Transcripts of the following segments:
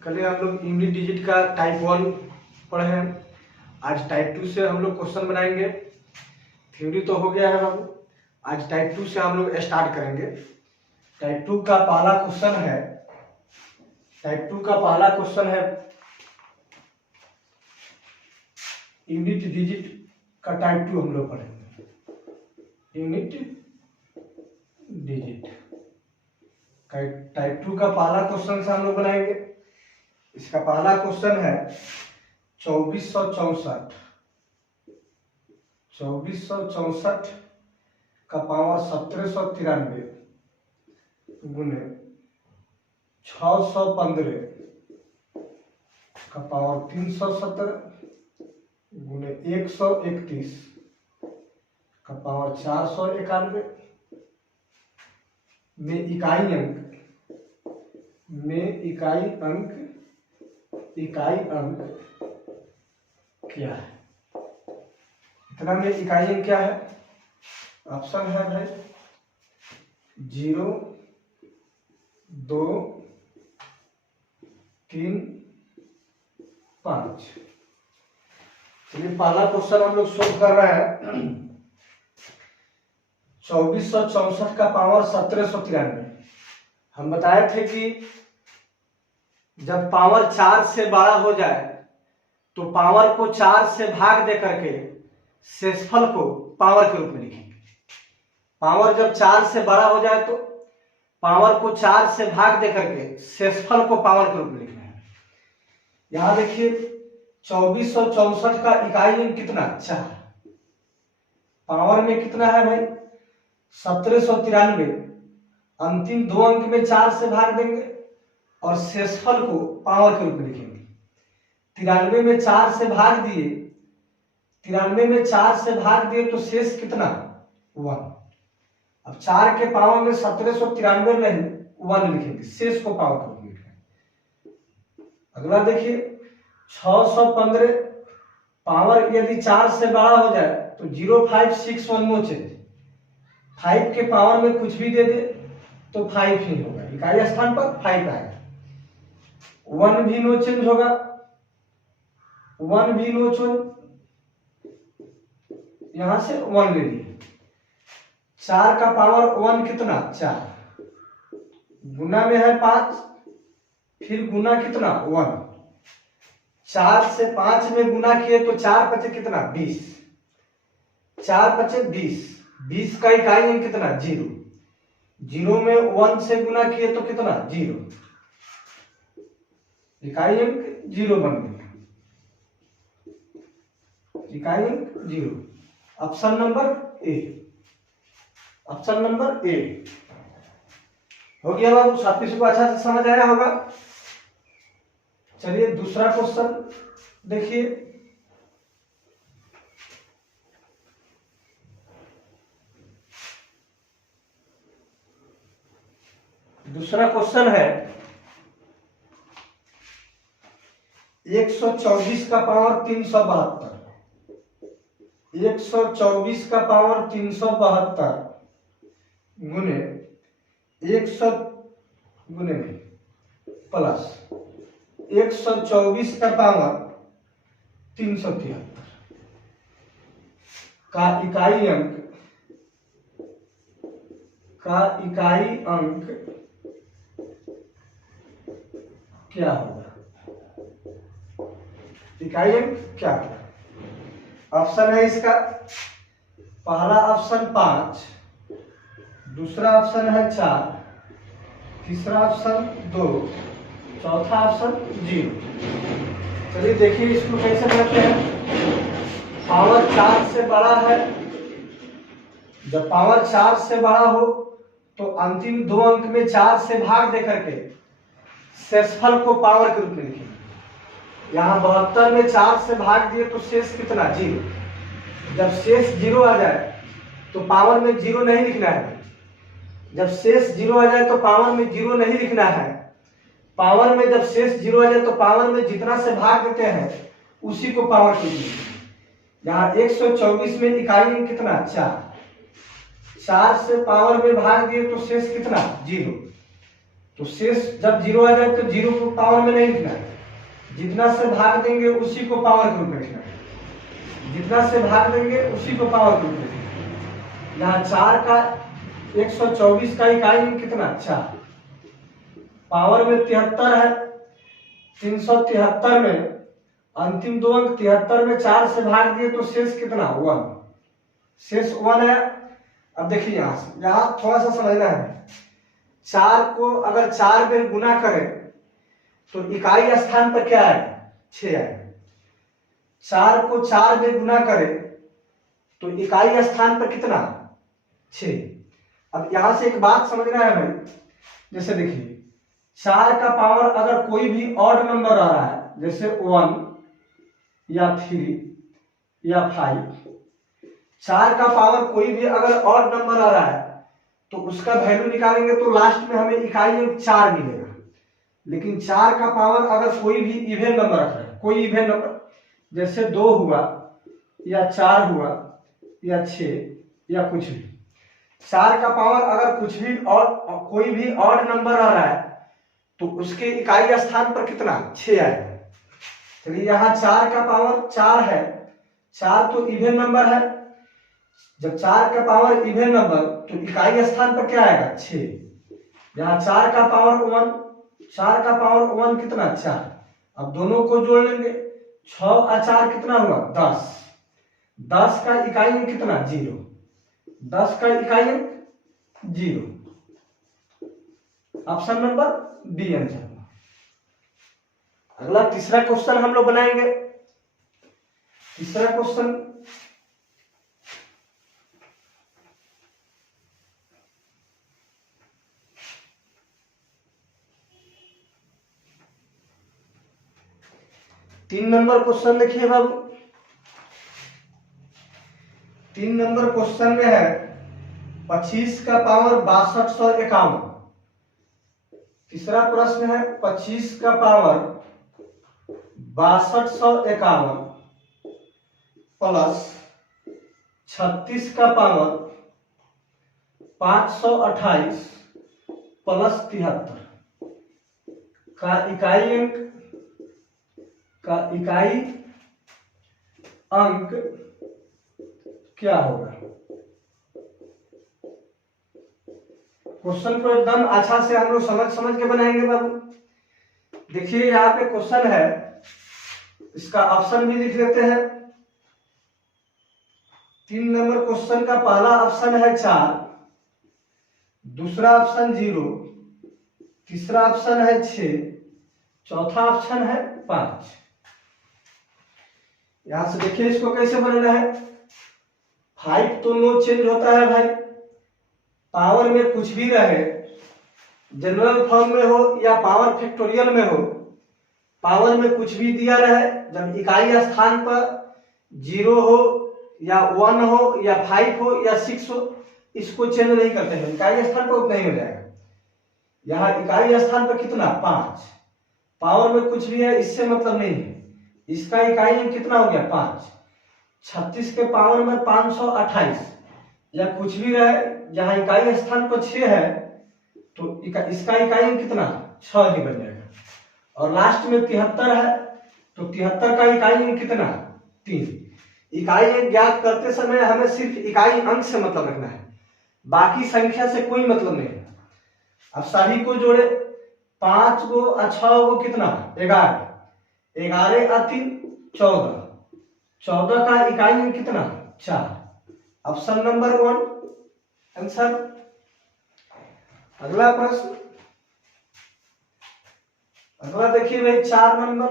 कल हम लोग यूनिट डिजिट का टाइप 1 पढ़े हैं। आज टाइप 2 से हम लोग क्वेश्चन बनाएंगे। थ्योरी तो हो गया है बाबू, आज टाइप 2 से हम लोग स्टार्ट करेंगे। टाइप 2 का पहला क्वेश्चन है यूनिट डिजिट का टाइप 2 हम लोग पढ़ेंगे। यूनिट डिजिट का टाइप 2 का पहला क्वेश्चन से हम लोग बनाएंगे। इसका पहला क्वेश्चन है 2464 का पावर 1793 गुने 615 का पावर 317 गुने 131 का पावर 491 में इकाई अंक क्या है? इतना में इकाई अंक क्या है? ऑप्शन है भाई 0, 2, 3, 5। चलिए पहला क्वेश्चन हम लोग सोल्व कर रहे हैं। 2464 का पावर 1793। हम बताए थे कि जब पावर 4 से बड़ा हो जाए तो पावर को 4 से भाग दे करके शेषफल को पावर के रूप में लिखेंगे। पावर जब 4 से बड़ा हो जाए तो पावर को 4 से भाग दे करके शेषफल को पावर के रूप में लिखना है। यहां देखिए 2464 का इकाई अंक कितना? 4। पावर में कितना है भाई? 1793। अंतिम दो अंक में 4 से भाग देंगे और शेषफल को पावर के रूप में लिखेंगे। 93 में 4 से भाग दिए, 93 में 4 से भाग दिए तो शेष कितना? 1। अब 4 के पावर में 1793 नहीं 1 लिखेंगे, शेष को पावर के रूप में लिखेंगे। अगला देखिए 615 पावर यदि 4 से बड़ा हो जाए तो 0561 नो चेंज। 5 के पावर में कुछ भी दे दे तो 5 ही होगा, इकाई स्थान पर 5 आएगा। 1 भी नो चेंज होगा, 1 भी नो चेंज, यहां से 1 ले लिए। 4 का पावर 1 कितना? 4 गुना में है 5, फिर गुना कितना? 1। 4 से 5 में गुना किए तो 4 पचे कितना? 20। 4 पचे 20। 20 का इकाई अंक कितना? 0। 0 में 1 से गुना किए तो कितना? 0। इकाई अंक 0 बन गया, इकाई अंक 0। Option number A, option number A हो गया बाबू। साथी को अच्छा से समझ आया होगा। चलिए दूसरा क्वेश्चन देखिए। दूसरा क्वेश्चन है 124 का पावर 372। 124 का पावर 372 गुने 100 गुने प्लस 124 का पावर 373 का इकाई अंक क्या होगा? इकाई अंक क्या होगा? ऑप्शन है इसका पहला ऑप्शन 5, दूसरा ऑप्शन है 4, तीसरा ऑप्शन 2, चौथा ऑप्शन 0। चलिए देखिए इसको कैसे करते हैं। पावर 4 से बड़ा है, जब पावर 4 से बड़ा हो तो अंतिम दो अंक में 4 से भाग दे करके शेषफल को पावर के रूप में लिखेंगे। यहाँ 72 में 4 से भाग दिए तो शेष कितना? 0। जब शेष 0 आ जाए तो पावर में 0 नहीं लिखना है। जब शेष 0 आ जाए तो पावर में 0 नहीं लिखना है। पावर में जब शेष 0 आ जाए तो पावर में जितना से भाग देते हैं उसी को पावर के रूप में लिखेंगे। यहाँ 124 में इकाई अंक कितना? 4। 4 से पावर में भाग दिए तो शेष कितना? 0। तो शेष जब जीरो आ जाए तो जीरो को पावर में नहीं लिखना है, जितना से भाग देंगे उसी को पावर के रूप में लिखना है, जितना से भाग देंगे उसी को पावर के रूप में लिखना है। यहाँ 4 का 124 का इकाई में कितना 4, पावर में 73 है, 373 में अंतिम 2 अंक 73 में 4 से भाग दिए तो शेष कितना 1, शेष 1 है। अब देखिए यहाँ थोड़ा सा समझना है, 4 को अगर 4 में गुना करें तो इकाई स्थान पर क्या आएगा 6 आएगा, 4 को 4 में गुना करें तो इकाई स्थान पर कितना 6। अब यहां से एक बात समझना है भाई, जैसे देखिए 4 का पावर अगर कोई भी ऑड नंबर आ रहा है जैसे 1 या 3 या 5, 4 का पावर कोई भी अगर ऑड नंबर आ रहा है तो उसका वैल्यू निकालेंगे तो लास्ट में हमें इकाई अंक 4 मिलेगा। लेकिन 4 का पावर अगर कोई भी इवेन नंबर रख रहा है, कोई इवेन नंबर जैसे 2 हुआ या 4 हुआ या 6 या कुछ भी, 4 का पावर अगर कुछ भी और कोई भी ऑड नंबर आ रहा है तो उसके इकाई स्थान पर कितना 6 आएगा। चलिए यहाँ 4 का पावर 4 है, 4 तो इवेन नंबर है, जब 4 का पावर इवेन नंबर तो इकाई स्थान पर क्या आएगा 6। यहाँ 4 का पावर 1, 4 का पावर 1 कितना 4, अब दोनों को जोड़ लेंगे 6 और 4 कितना हुआ 10, 10 का इकाई अंक कितना 0, 10 का इकाई अंक 0। Option number B answer. अगला तीसरा क्वेश्चन हम लोग बनाएंगे। तीसरा क्वेश्चन तीन नंबर क्वेश्चन देखिए बाबू, 3 नंबर क्वेश्चन में है 25 का पावर 6251। तीसरा प्रश्न है 25 का पावर 6251 प्लस 36 का पावर 528 प्लस 73 का इकाई अंक क्या होगा। क्वेश्चन को एकदम अच्छा से हम लोग समझ के बनाएंगे बाबू। देखिए यहाँ पे क्वेश्चन है, इसका ऑप्शन भी लिख लेते हैं। 3 नंबर क्वेश्चन का पहला ऑप्शन है 4, दूसरा ऑप्शन 0, तीसरा ऑप्शन है 6, चौथा ऑप्शन है 5। यहां से देखिए इसको कैसे बनाना है। 5 तो नो चेंज होता है भाई, पावर में कुछ भी रहे, जनरल फॉर्म में हो या पावर फैक्टोरियल में हो, पावर में कुछ भी दिया रहे, जब इकाई स्थान पर 0 हो या 1 हो या 5 हो या 6 हो, इसको चेंज नहीं करते हैं, इकाई स्थान पर उतना ही हो जाएगा। यहाँ इकाई स्थान पर कितना 5, पावर में कुछ भी है इससे मतलब नहीं है, इसका इकाई कितना हो गया 5। 36 के पावर में 528 या कुछ भी रहे, जहां इकाई स्थान पर 6 है तो इसका इकाई कितना 6 ही बन जाएगा। और लास्ट में 73 है तो 73 का इकाई कितना 3। इकाई अंक ज्ञात करते समय हमें सिर्फ इकाई अंक से मतलब रखना है, बाकी संख्या से कोई मतलब नहीं है। अब सभी को जोड़े, 5 को और 6 को कितना 11, 11 और 3 14, 14 का इकाई कितना 4। Option number 1 answer. अगला प्रश्न, अगला देखिए भाई 4 नंबर।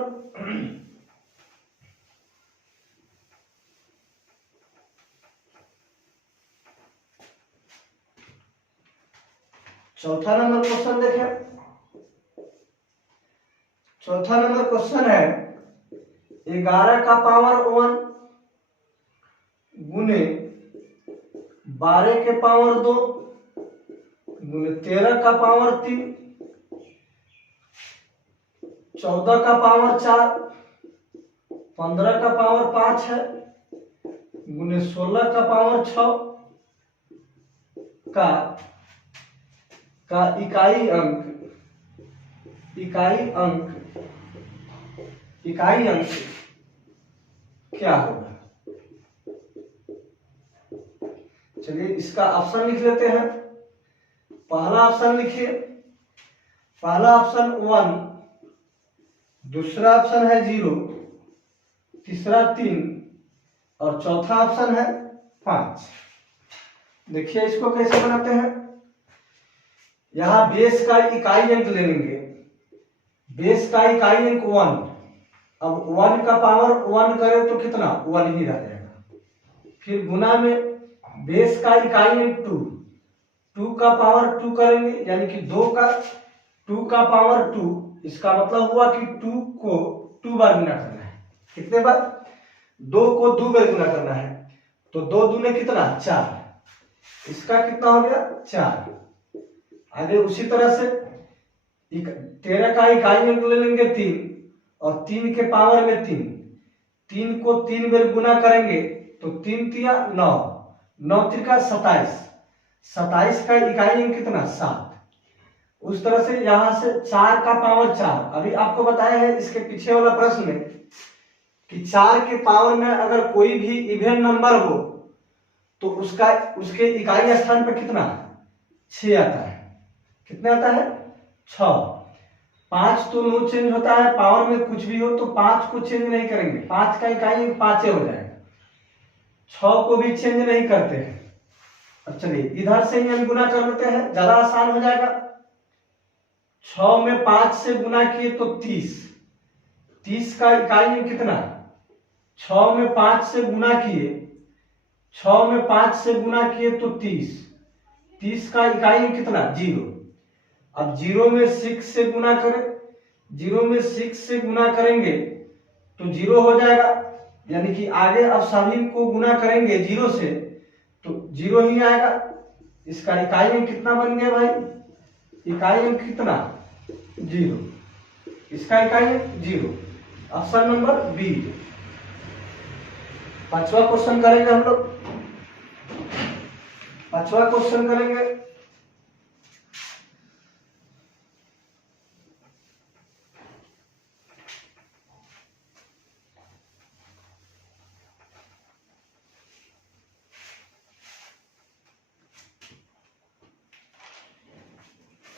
चौथा नंबर क्वेश्चन देखें। चौथा नंबर क्वेश्चन है 11 का पावर 1 गुने 12 के पावर 2 गुने 13 का पावर 3, 14 का पावर 4, 15 का पावर 5 है गुने 16 का पावर 6 का इकाई अंक इकाई अंक क्या होगा? चलिए इसका ऑप्शन लिख लेते हैं। पहला ऑप्शन लिखिए, पहला ऑप्शन 1, दूसरा ऑप्शन है 0, तीसरा 3 और चौथा ऑप्शन है 5। देखिए इसको कैसे बनाते हैं। यहां बेस का इकाई अंक ले लेंगे, बेस का इकाई अंक 1। अब 1 का पावर 1 करें तो कितना? 1 ही रह जाएगा। फिर गुना में बेस का इकाई अंक 2, 2 का पावर 2 करेंगे, यानी कि 2 का पावर 2। इसका मतलब हुआ कि 2 को 2 बार गुना करना है। कितने बार? 2 को 2 बार गुना करना है, तो 2 दूने कितना? 4। इसका कितना हो गया? 4। आगे उसी तरह से 13 का इकाई अंक ले लेंगे 3 और 3 के पावर में 3, 3 को 3 बार गुना करेंगे तो 3 तिया 9, 9 त्रिका 27, 27 का इकाई अंक कितना? 7। उस तरह से यहां से 4 का पावर 4, अभी आपको बताया है इसके पीछे वाला प्रश्न में कि 4 के पावर में अगर कोई भी इवन नंबर हो तो उसके इकाई स्थान पर कितना? 6 आता है। कितने आता है? 6। 5 तो नो चेंज होता है, पावर में कुछ भी हो तो 5 को चेंज नहीं करेंगे, 5 का इकाई 5 हो जाएगा। 6 को भी चेंज नहीं करते हैं। अब चलिए इधर से ही हम गुना कर लेते हैं, ज्यादा आसान हो जाएगा। 6 में 5 से गुना किए तो 30, 30 का इकाई कितना? 6 में 5 से गुना किए, 6 में 5 से गुना किए तो 30, 30 का इकाई कितना? 0। अब 0 में 6 से गुना करें, 0 में 6 से गुना करेंगे तो 0 हो जाएगा, यानी कि आगे अब सभी को गुना करेंगे 0 से तो 0 ही आएगा। इसका इकाई अंक कितना बन गया भाई? इकाई अंक कितना? 0। इसका इकाई अंक 0। Option number B. 5वां क्वेश्चन करेंगे हम लोग। 5वां क्वेश्चन करेंगे।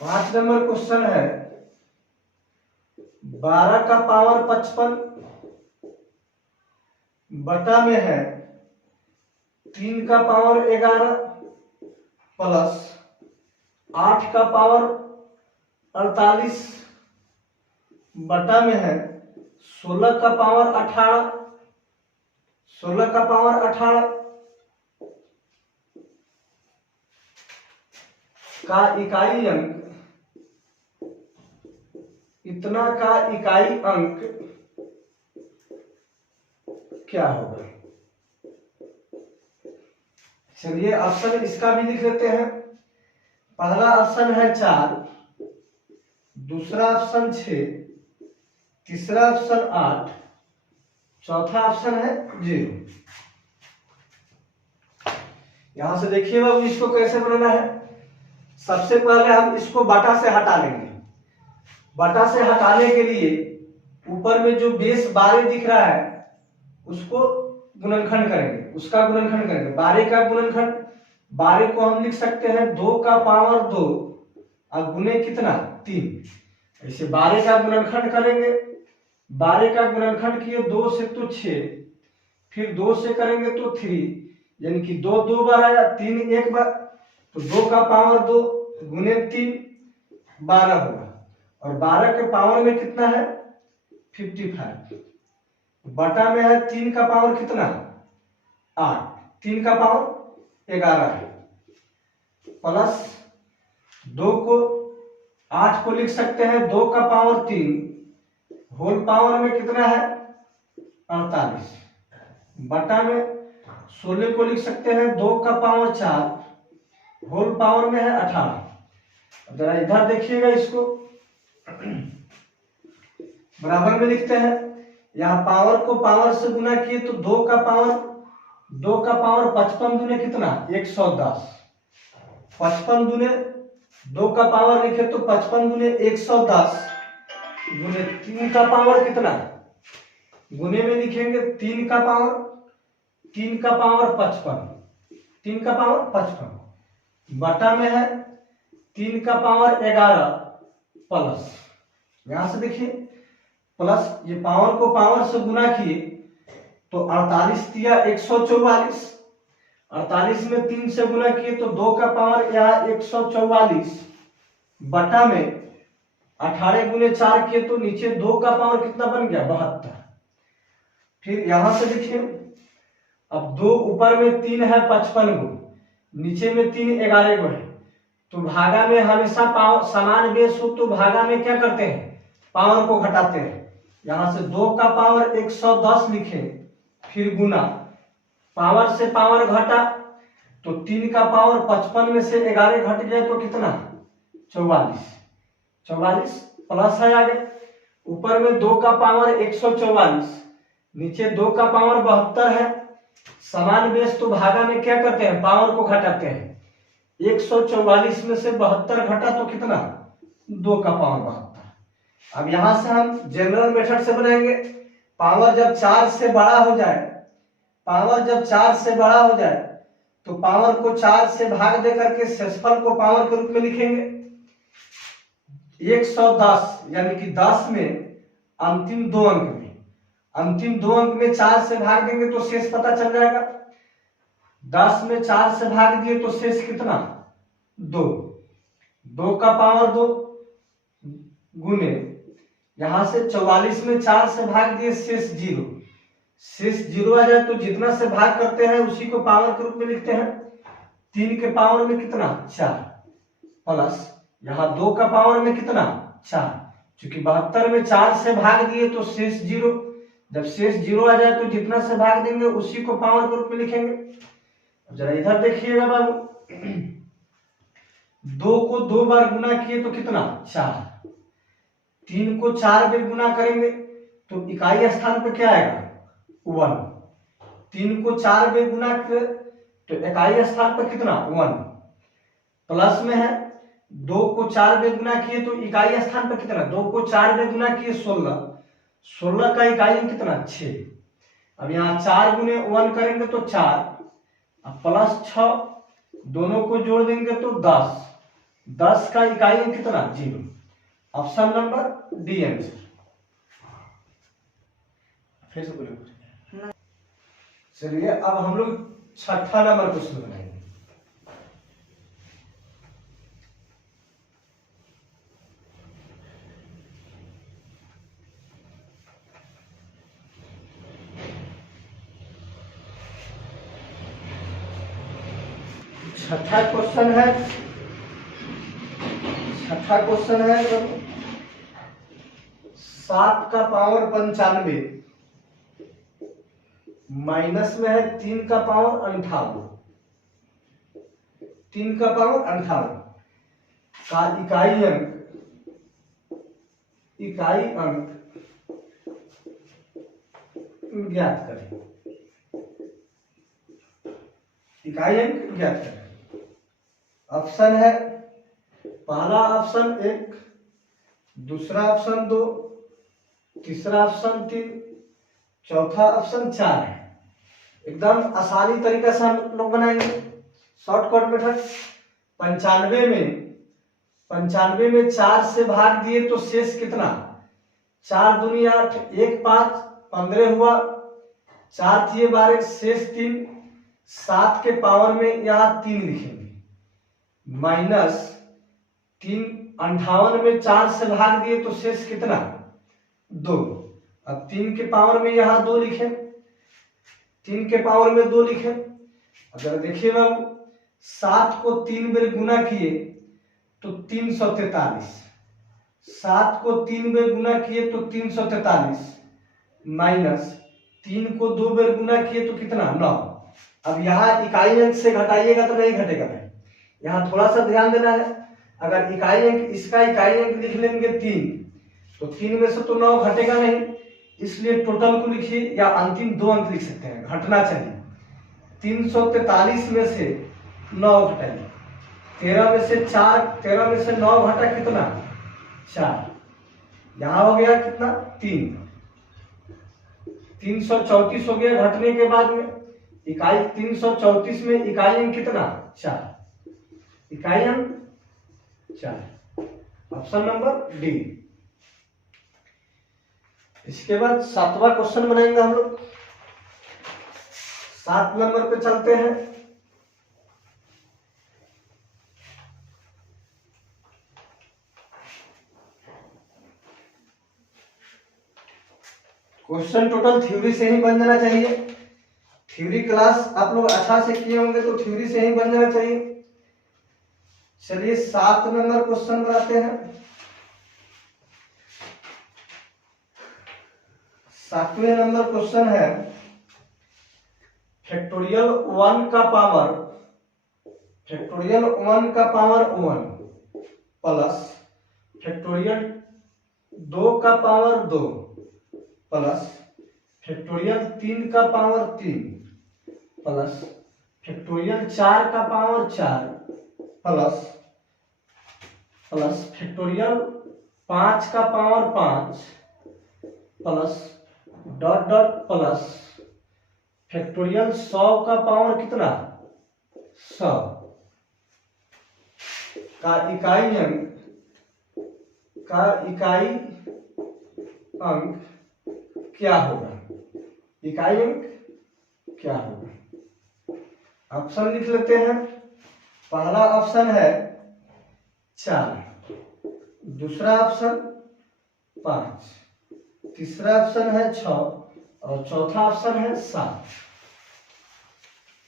पांच नंबर क्वेश्चन है, 12 का पावर 55 बटा में है 3 का पावर 11 प्लस 8 का पावर 48 बटा में है 16 का पावर 18, 16 का पावर 18 का इकाई अंक, इतना का इकाई अंक क्या होगा? चलिए ऑप्शन इसका भी लिख लेते हैं। पहला ऑप्शन है 4, दूसरा ऑप्शन 6, तीसरा ऑप्शन 8, चौथा ऑप्शन है 0। यहां से देखिए बाबू इसको कैसे बनाना है। सबसे पहले हम इसको बटा से हटा लेंगे। बटा से हटाने के लिए ऊपर में जो बेस 12 दिख रहा है उसको गुणनखंड करेंगे, उसका गुणनखंड करेंगे। 12 का गुणनखंड, 12 को हम लिख सकते हैं 2 का पावर 2 और गुने कितना? 3। ऐसे 12 का गुणनखंड करेंगे। 12 का गुणनखंड किए 2 से तो 6, फिर 2 से करेंगे तो 3, यानी कि 2 2 बार आया, 3 1 बार, तो 2 का पावर 2 गुने 3 12 होगा। और 12 के पावर में कितना है? 55 बटा में है 3 का पावर कितना? 8, 3 का पावर 11 है, प्लस 2 को 8 को लिख सकते हैं 2 का पावर 3 होल पावर में कितना है? 48 बटा में 16 को लिख सकते हैं 2 का पावर 4 होल पावर में है 18। जरा इधर देखिएगा, इसको बराबर में लिखते हैं। यहाँ पावर को पावर से गुना किए तो 2 का पावर 55 दूने कितना? 110। 55 दूने 2 का पावर लिखे तो 55 दूने 110 गुने 3 का पावर कितना, गुने में लिखेंगे 3 का पावर 55, 3 का पावर 55 बटा में है 3 का पावर 11 प्लस, यहां से देखिए प्लस, ये पावर को पावर से गुना किए तो 48 दिया 144, 48 में 3 से गुना किए तो 2 का पावर यहाँ 144 बटा में 18 गुने 4 किए तो नीचे 2 का पावर कितना बन गया 72। फिर यहां से देखिए अब 2 ऊपर में 3 है 55 गो, नीचे में 3 11 गो है, तो भागा में हमेशा पावर समान बेस हो तो भागा में क्या करते हैं पावर को घटाते हैं। यहां से 2 का पावर 110 लिखे, फिर गुना, पावर से पावर घटा तो 3 का पावर 55 में से 11 घट गया तो कितना 44 प्लस है आगे, ऊपर में 2 का पावर 144, नीचे 2 का पावर 72 है, समान बेस तो भागा में क्या करते हैं पावर को घटाते हैं। 144 में से 72 घटा तो कितना 2 का पावर 72। अब यहां से हम जनरल मेथड से बनाएंगे, पावर जब 4 से बड़ा हो जाए, पावर जब 4 से बड़ा हो जाए तो पावर को 4 से भाग दे करके शेषफल को पावर के रूप में लिखेंगे। 110 यानी कि 10 में अंतिम 2 अंक में 4 से भाग देंगे तो शेष पता चल जाएगा। 10 में 4 से भाग दिए तो शेष कितना 2 का पावर 2 गुने, यहां से 44 में 4 से भाग दिए शेष 0 आ जाए तो जितना से भाग करते हैं उसी को पावर के रूप में लिखते हैं। 3 के पावर में कितना 4 प्लस यहाँ 2 का पावर में कितना 4, क्योंकि 72 में 4 से भाग दिए तो शेष 0, जब शेष 0 आ जाए तो जितना से भाग देंगे उसी को पावर के रूप में लिखेंगे। जरा इधर देखिएगा बाबू, 2 को 2 बार गुना किए तो कितना 4, 3 को 4 बार गुना करेंगे तो इकाई स्थान पे क्या आएगा 1, 3 को 4 बार गुना किए तो इकाई स्थान पर कितना 1, प्लस में है 2 को 4 बार गुना किए तो इकाई स्थान पर कितना, 2 को 4 बार गुना किए 16 का इकाई कितना 6। अब यहाँ 4 गुने 1 करेंगे तो 4, अब प्लस 6 दोनों को जोड़ देंगे तो 10 का इकाई कितना 0। Option number D answer. फिर से बोलिए। चलिए अब हम लोग 6ठा नंबर क्वेश्चन बनाएंगे। छठा क्वेश्चन है 7 का पावर 95 माइनस में है 3 का पावर 58, 3 का पावर 58 का इकाई अंक ज्ञात करें। इकाई अंक ज्ञात करें। ऑप्शन है, पहला ऑप्शन 1, दूसरा ऑप्शन 2, तीसरा ऑप्शन 3, चौथा ऑप्शन 4 है। एकदम आसानी तरीका से हम लोग बनाएंगे शॉर्टकट मेथड। 95 में 4 से भाग दिए तो शेष कितना, 4 दूनी 8, 1 5 15 हुआ, 4 थिए 12 शेष 3, 7 के पावर में यहाँ 3 लिखेंगे, माइनस 3 58 में 4 से भाग दिए तो शेष कितना 2। अब 3 के पावर में यहाँ 2 लिखे, 3 के पावर में 2 लिखे। अगर देखिए बाबू 7 को 3 बार गुना किए तो 343, 7 को 3 बार गुना किए तो 343, माइनस 3 को 2 बार गुना किए तो कितना 9। अब यहाँ इकाई अंक से घटाइएगा तो नहीं घटेगा भाई, यहाँ थोड़ा सा ध्यान देना है। अगर इकाई अंक, इसका इकाई अंक लिख लेंगे 3 तो 3 में से तो 9 घटेगा नहीं, इसलिए टोटल को लिखिए या अंतिम 2 अंक लिख सकते हैं, घटना चाहिए। 343 में से 9 घटाइए, 13 में से 9 घटा कितना 4, यहाँ हो गया कितना 3, 334 हो गया घटने के बाद में। इकाई 334 में इकाई अंक कितना 4, इकाई अंक 4, ऑप्शन नंबर डी। इसके बाद 7वां क्वेश्चन बनाएंगे हम लोग। 7 नंबर पे चलते हैं। क्वेश्चन टोटल थ्योरी से ही बन जाना चाहिए। थ्योरी क्लास आप लोग अच्छा से किए होंगे तो थ्योरी से ही बन जाना चाहिए। चलिए 7 नंबर क्वेश्चन बनाते हैं। 7वें नंबर क्वेश्चन है फैक्टोरियल 1 का पावर, फैक्टोरियल 1 का पावर 1 प्लस फैक्टोरियल 2 का पावर 2 प्लस फैक्टोरियल 3 का पावर 3 प्लस फैक्टोरियल 4 का पावर 4 प्लस फैक्टोरियल 5 का power 5 plus dot dot plus factorial 100 का पावर कितना 100 का इकाई अंक क्या होगा, इकाई अंक क्या होगा। ऑप्शन लिख लेते हैं। पहला ऑप्शन है 4, दूसरा ऑप्शन 5, तीसरा ऑप्शन है 6 और चौथा ऑप्शन है 7।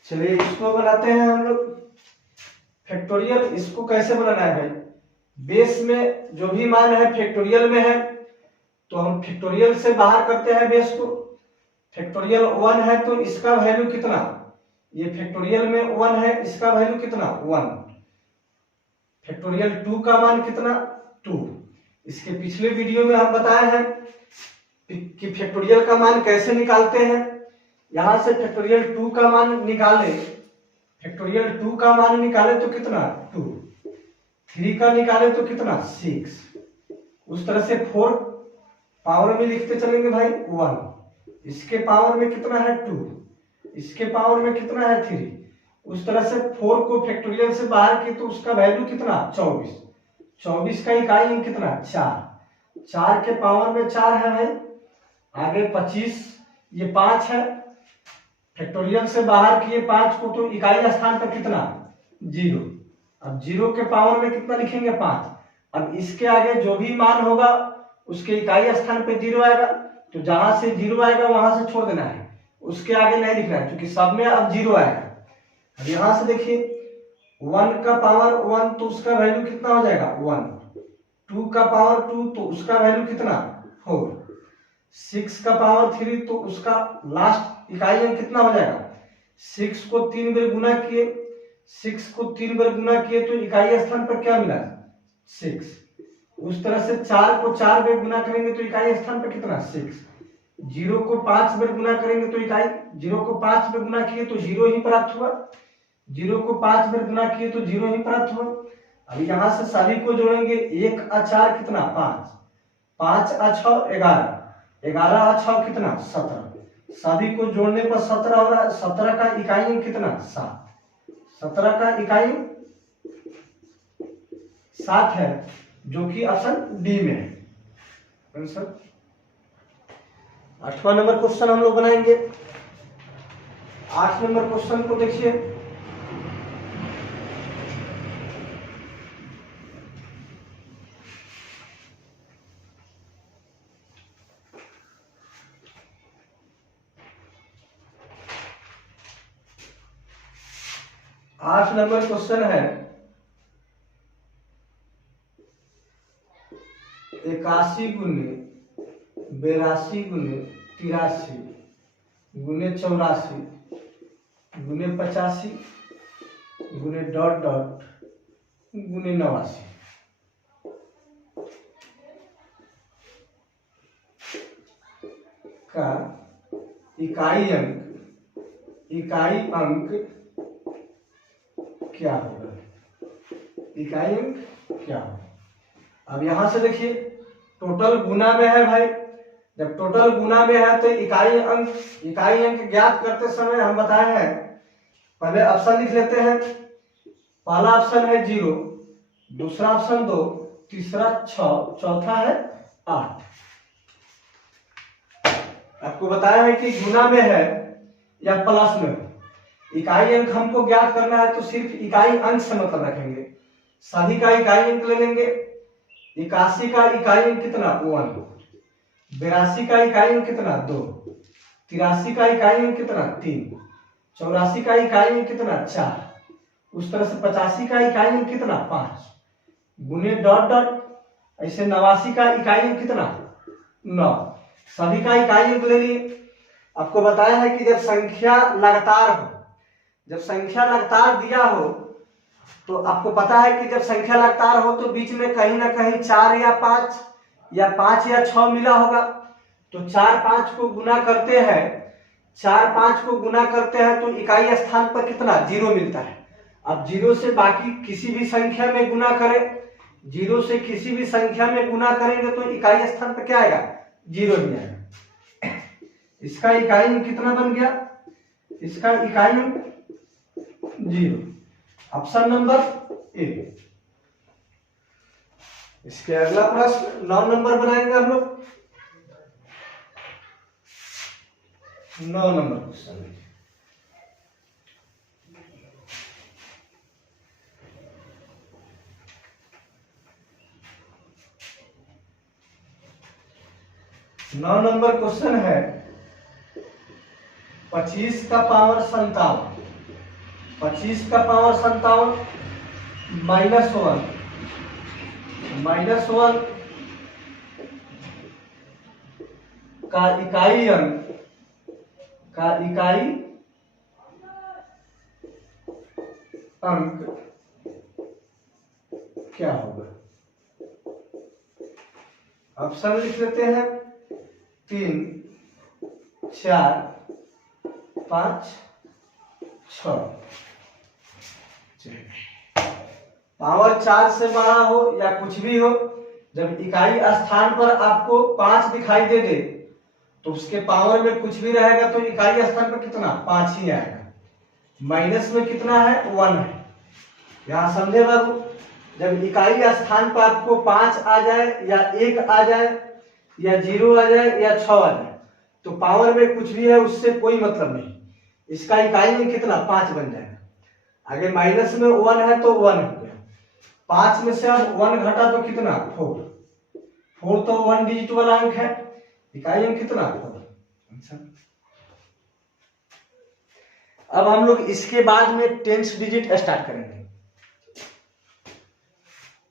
चलिए इसको बनाते हैं हम लोग फैक्टोरियल। इसको कैसे बनाना है भाई, बेस में जो भी मान है फैक्टोरियल में है तो हम फैक्टोरियल से बाहर करते हैं बेस को। फैक्टोरियल 1 है तो इसका वैल्यू कितना, ये फैक्टोरियल में 1 है, इसका वैल्यू कितना 1। फैक्टोरियल 2 का मान कितना 2। इसके पिछले वीडियो में हम बताए हैं कि फैक्टोरियल का मान कैसे निकालते हैं। यहां से फैक्टोरियल 2 का मान निकाले, फैक्टोरियल 2 का मान निकाले तो कितना 2, 3 का निकाले तो कितना 6। उस तरह से 4 पावर में लिखते चलेंगे भाई 1, इसके पावर में कितना है 2, इसके पावर में कितना है 3। उस तरह से 4 को फैक्टोरियल से बाहर किए तो उसका वैल्यू कितना 24, 24 का इकाई अंक कितना 4, 4 के पावर में 4 है भाई। आगे 25, ये 5 है, फैक्टोरियल से बाहर किए 5 को तो इकाई स्थान पर कितना 0। अब 0 के पावर में कितना लिखेंगे 5। अब इसके आगे जो भी मान होगा उसके इकाई स्थान पे 0 आएगा, तो जहां से 0 आएगा वहां से छोड़ देना है, उसके आगे नहीं लिखना है क्योंकि सब में अब 0 आएगा। अब यहां से देखिए 1 का पावर 1 तो उसका वैल्यू कितना हो जाएगा 1, 2 का पावर 2 तो उसका वैल्यू कितना 4, 6 का पावर 3 तो उसका लास्ट इकाई अंक कितना हो जाएगा। 6 को 3 बार गुना किए, 6 को 3 बार गुना किए तो इकाई स्थान पर क्या मिला 6। उस तरह से 4 को 4 बार गुना करेंगे तो इकाई स्थान पर कितना 6। 0 को 5 बार गुना करेंगे तो इकाई, 0 को 5 बार गुना किए तो 0 ही प्राप्त हुआ, 0 को 5 बार गुना किए तो 0 ही प्राप्त हुआ। अब यहां से सभी को जोड़ेंगे, 1 और 4 कितना 5, 5 और 6 11, 11 और 6 कितना 17, सभी को जोड़ने पर 17 हो रहा है। 17 का इकाई अंक कितना 7, 17 का इकाई 7 है जो कि ऑप्शन डी में है आंसर। 8वां नंबर क्वेश्चन हम लोग बनाएंगे। 8 नंबर क्वेश्चन को देखिए। आठ नंबर क्वेश्चन है 81 गुने 82 गुने 83 गुने 84 गुने 85 गुने डॉट डॉट गुने 89 का इकाई अंक क्या होगा, इकाई अंक क्या होगा। अब यहां से देखिए टोटल गुना में है भाई। जब टोटल गुना में है तो इकाई अंक ज्ञात करते समय हम बताए हैं, पहले ऑप्शन लिख लेते हैं। पहला ऑप्शन है 0, दूसरा ऑप्शन 2, तीसरा 6, चौथा है 8। आपको बताया है कि गुना में है या प्लस में है। इकाई अंक हमको ज्ञात करना है तो सिर्फ इकाई अंक से मतलब रखेंगे, सभी का इकाई अंक ले लेंगे। 81 का इकाई अंक कितना 1, 82 का इकाई अंक कितना 2, 83 का इकाई अंक कितना 3, 84 का इकाई अंक कितना 4, उस तरह से 85 का इकाई अंक कितना 5, गुने डॉट डॉट, ऐसे 89 का इकाई अंक कितना 9, सभी का इकाई अंक ले लिए। आपको बताया है कि जब संख्या लगातार हो, जब संख्या लगातार दिया हो तो आपको पता है कि जब संख्या लगातार हो तो बीच में कहीं ना कहीं 4 या 5 या 5 या 6 मिला होगा। तो 4 5 को गुना करते हैं, 4 5 को गुना करते हैं तो इकाई स्थान पर कितना 0 मिलता है। अब 0 से बाकी किसी भी संख्या में गुना करें, 0 से किसी भी संख्या में गुना करेंगे तो इकाई स्थान पर क्या आएगा 0 ही आएगा। इसका इकाई अंक कितना बन गया, इसका इकाई अंक 0, ऑप्शन नंबर ए। इसके अगला प्रश्न 9 नंबर बनाएंगे हम लोग। 9 नंबर क्वेश्चन, नौ नंबर क्वेश्चन है 25 का पावर 57, 25 का पावर 57 -1 का इकाई अंक क्या होगा। ऑप्शन लिख लेते हैं 3 4 5 6। पावर 4 से बड़ा हो या कुछ भी हो, जब इकाई स्थान पर आपको 5 दिखाई दे दे तो उसके पावर में कुछ भी रहेगा तो इकाई स्थान पर कितना 5 ही आएगा। माइनस में कितना है 1 है। यहां समझे बाबू, जब इकाई स्थान पर आपको 5 आ जाए या 1 आ जाए या 0 आ जाए या 6 आ जाए तो पावर में कुछ भी है उससे कोई मतलब नहीं, इसका इकाई में कितना 5 बन जाएगा। आगे माइनस में 1 है तो 1 हो गया, 5 में से अब 1 घटा तो कितना 4 तो 1 डिजिट वाला अंक है, इकाई अंक कितना 4। अच्छा, अब हम लोग इसके बाद में टेंस डिजिट स्टार्ट करेंगे।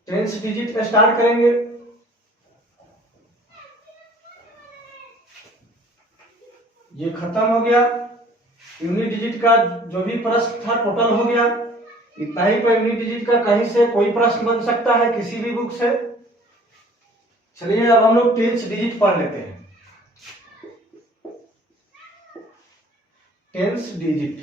टेंस डिजिट स्टार्ट करेंगे। ये खत्म हो गया, यूनिट डिजिट का जो भी प्रश्न था टोटल हो गया। इतना ही पर यूनिट डिजिट का कहीं से कोई प्रश्न बन सकता है किसी भी बुक से। चलिए अब हम लोग टेंस डिजिट पढ़ लेते हैं। टेंस डिजिट,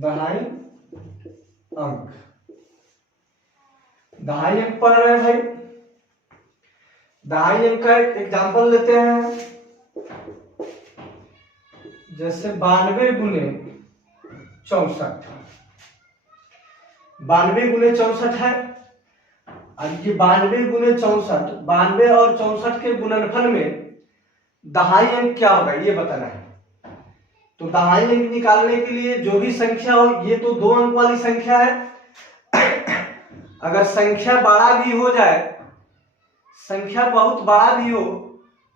दहाई अंक, दहाई अंक पढ़ रहे हैं भाई। दहाई अंक का एक एग्जाम्पल लेते हैं, जैसे 92 गुने 64, 92 गुने 64 है। अब ये 92 गुने 64, 92 और 64 के गुणनफल में दहाई अंक क्या होगा ये बताना है। तो दहाई अंक निकालने के लिए जो भी संख्या हो, ये तो 2 अंक वाली संख्या है, अगर संख्या बड़ा भी हो जाए, संख्या बहुत बड़ा भी हो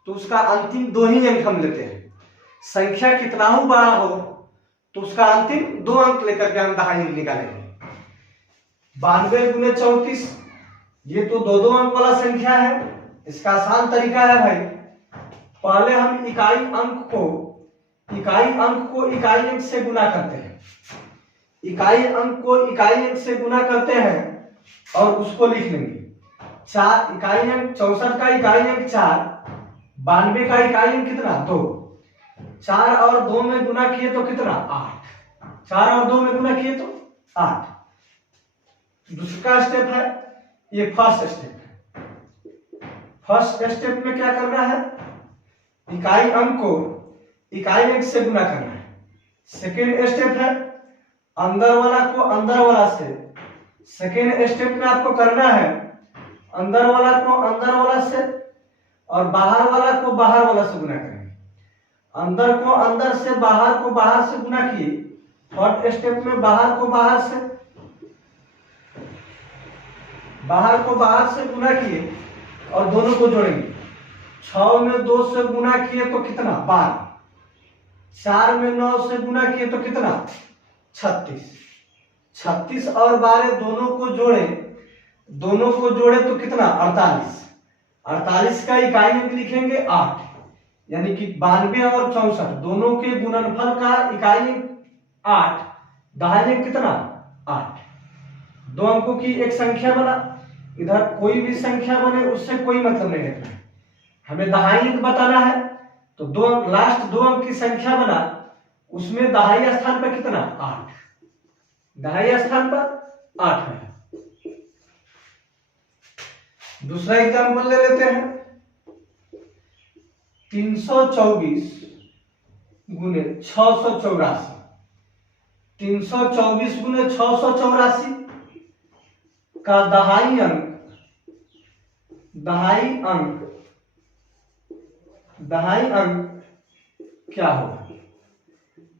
तो उसका अंतिम 2 ही अंक हम लेते हैं। संख्या कितना ही बड़ा हो तो उसका अंतिम 2 अंक लेकर के हम दहाई अंक निकालेंगे। 92 गुने 34, ये तो 2 अंक वाला संख्या है। इसका आसान तरीका है भाई, पहले हम इकाई अंक को इकाई अंक से गुना करते हैं, इकाई अंक को इकाई अंक से गुना करते हैं और उसको लिख लेंगे। 4 इकाई अंक 64 का इकाई अंक 4, 92 का इकाई अंक कितना 2, 4 और 2 में गुना किए तो कितना 8, 4 और 2 में गुना किए तो 8। दूसरा स्टेप है, ये फर्स्ट स्टेप है। फर्स्ट स्टेप में क्या करना है, इकाई अंक को इकाई अंक से गुना करना है। सेकेंड स्टेप है अंदर वाला को अंदर वाला से। सेकेंड स्टेप में आपको करना है अंदर वाला को अंदर वाला से और बाहर वाला को बाहर वाला से गुना करेंगे। अंदर को अंदर से बाहर को बाहर से गुना किए। थर्ड स्टेप में बाहर को बाहर से गुना किए और दोनों को जोड़ेंगे। 6 में 2 से गुना किए तो कितना 12, 4 में 9 से गुना किए तो कितना 36, 36 और 12 दोनों को जोड़े तो कितना 48, 48 का इकाई अंक लिखेंगे 8, यानी कि 92 और 64 दोनों के गुणनफल का इकाई अंक 8, दहाई अंक कितना 8। दो अंकों की एक संख्या बना, इधर कोई भी संख्या बने उससे कोई मतलब नहीं रखना है, हमें दहाई अंक बताना है। तो लास्ट 2 अंक की संख्या बना, उसमें दहाई स्थान पर कितना 8, दहाई स्थान पर 8 है। दूसरा एग्जाम्पल ले लेते हैं, 324 गुने 684। 324 गुने 684 का दहाई अंक क्या होगा,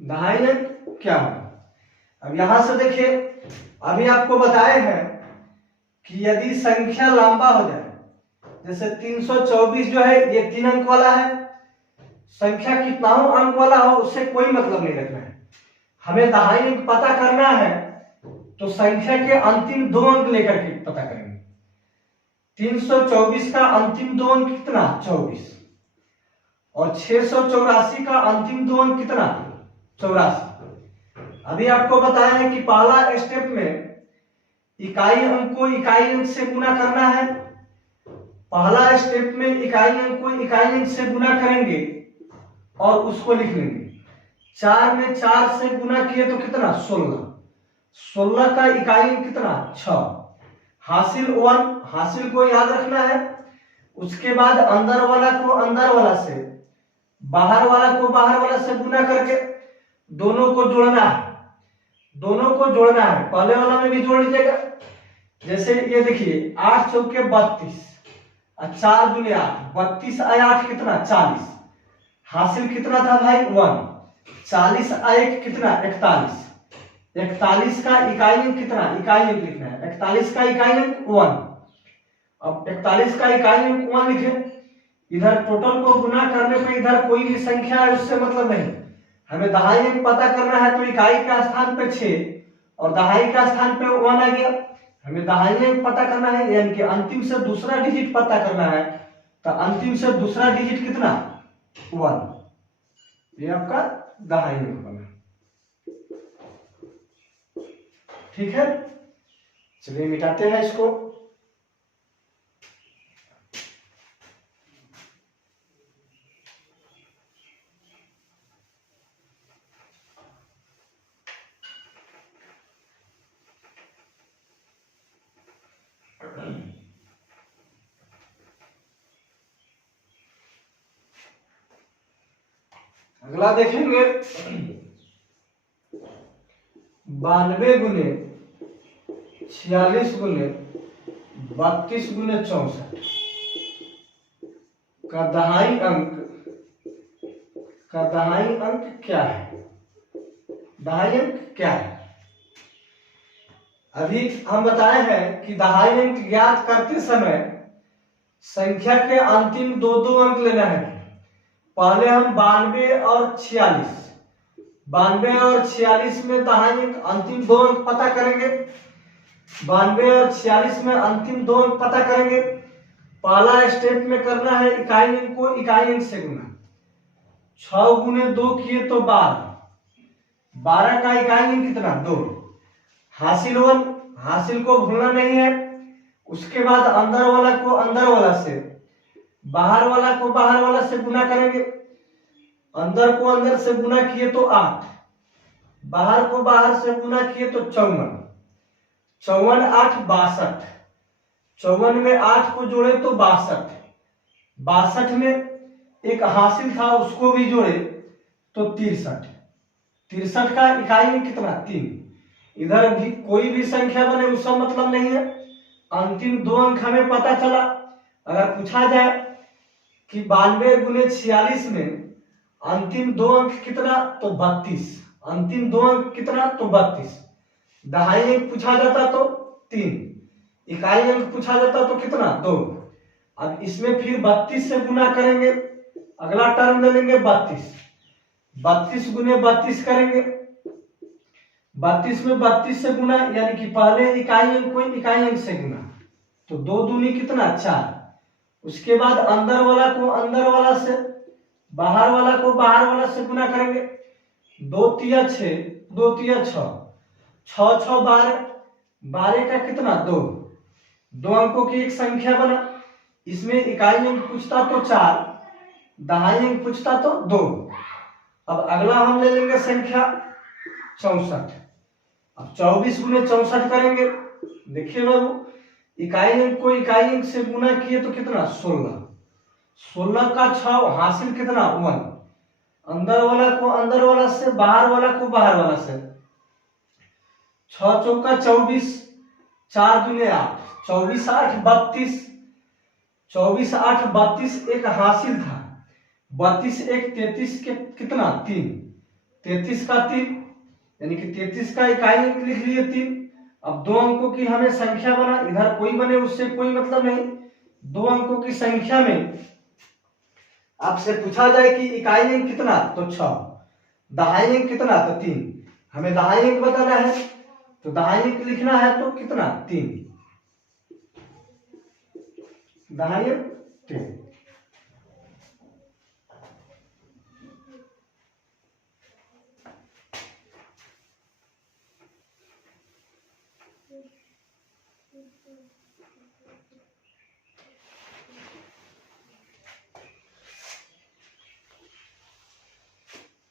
दहाई अंक क्या होगा। अब यहां से देखिए, अभी आपको बताए हैं कि यदि संख्या लंबा हो जाए, जैसे 324 जो है ये 3 अंक वाला है, संख्या कितना अंक वाला हो उससे कोई मतलब नहीं रखना है, हमें दहाई अंक पता करना है। तो संख्या के अंतिम 2 अंक लेकर के पता करेंगे। 324 का अंतिम 2 अंक कितना 24 और 684 का अंतिम 2 अंक कितना 84। अभी आपको बताया है कि पहला स्टेप में इकाई अंक को इकाई अंक से गुना करना है। पहला स्टेप में इकाई अंक को इकाई अंक से गुना करेंगे और उसको लिख लेंगे। 4 में 4 से गुना किए तो कितना 16, 16 का इकाई अंक कितना 6। हासिल 1, हासिल को याद रखना है। उसके बाद अंदर वाला को अंदर वाला से, बाहर वाला को बाहर वाला से गुना करके दोनों को जोड़ना है, पहले वाला में भी जोड़ लीजिएगा। जैसे ये देखिए 8 चौके 32 और 4 दूनी 8, 32 आया 8 कितना 40। हासिल कितना था भाई 1, 40 आया कितना 41। 41 का इकाई अंक कितना, इकाई अंक लिखना है। 41 का इकाई अंक 1। अब 41 का इकाई अंक 1 लिखे, इधर टोटल को गुना करने पे इधर कोई भी संख्या है उससे मतलब नहीं, हमें दहाई अंक पता करना है। तो इकाई का स्थान पे 6 और दहाई का स्थान पे 1 आ गया। हमें दहाई अंक पता करना है, यानी कि अंतिम से दूसरा डिजिट पता करना है। तो अंतिम से दूसरा डिजिट कितना 1, ये आपका दहाई अंक बना। ठीक है, चलिए मिटाते हैं इसको। अगला देखेंगे 92 गुने 46 गुने 32 गुने 64 का दहाई अंक क्या है, दहाई अंक क्या है। अभी हम बताए हैं कि दहाई अंक ज्ञात करते समय संख्या के अंतिम 2 अंक लेना है। पहले हम 92 और 46 में दहाई अंक अंतिम 2 अंक पता करेंगे। 92 और 46 में अंतिम 2 अंक पता करेंगे। पहला स्टेप में करना है इकाई अंक को इकाई अंक से गुना। 6 गुने 2 किए तो 12, 12 का इकाई अंक कितना 2। हासिल 1, हासिल को भूलना नहीं है। उसके बाद अंदर वाला को अंदर वाला से, बाहर वाला को बाहर वाला से गुना करेंगे। अंदर को अंदर से गुना किए तो 8, बाहर को बाहर से गुना किए तो 54, 54 8 62, 54 में 8 को जोड़े तो 62, 62 में एक हासिल था उसको भी जोड़े तो 63, 63 का इकाई अंक कितना 3। इधर भी कोई भी संख्या बने उसका मतलब नहीं है, अंतिम 2 अंक हमें पता चला। अगर पूछा जाए कि 92 गुने 46 में अंतिम 2 अंक कितना तो 32, अंतिम 2 अंक कितना तो 32, दहाई अंक पूछा जाता तो 3, इकाई अंक पूछा जाता तो कितना 2। अब इसमें फिर 32 से गुना करेंगे, अगला टर्म ले लेंगे 32, 32 गुने 32 करेंगे, 32 में 32 से गुना, यानी कि पहले इकाई अंक को इकाई अंक से गुना, तो 2 दूनी कितना 4। उसके बाद अंदर वाला को अंदर वाला से, बाहर वाला को बाहर वाला से गुना करेंगे, 2 तिया 6, 2 तिया 6, 6 6 12, 12 का कितना 2, 2 अंकों की एक संख्या बना। इसमें इकाई अंक पूछता तो 4, दहाई अंक पूछता तो 2। अब अगला हम ले लेंगे संख्या 64। अब 24 गुने 64 करेंगे, देखिए बाबू इकाई अंक को इकाई अंक से गुना किए तो कितना 16, 16 का 6 हासिल कितना 1, अंदर वाला को अंदर वाला से, बाहर वाला को बाहर वाला से, 6 चौका 24, 4 दूने 8, 24 8 32, 24 8 32 एक हासिल था, 32 एक 33 के कितना 3, 33 का 3, यानी कि 33 का इकाई अंक लिख लिए 3। अब 2 अंकों की हमें संख्या बना, इधर कोई बने उससे कोई मतलब नहीं, 2 अंकों की संख्या में आपसे पूछा जाए कि इकाई अंक कितना तो 6, दहाई अंक कितना तो 3, हमें दहाई अंक बताना है तो दहाई अंक लिखना है तो कितना 3, दहाई अंक 3।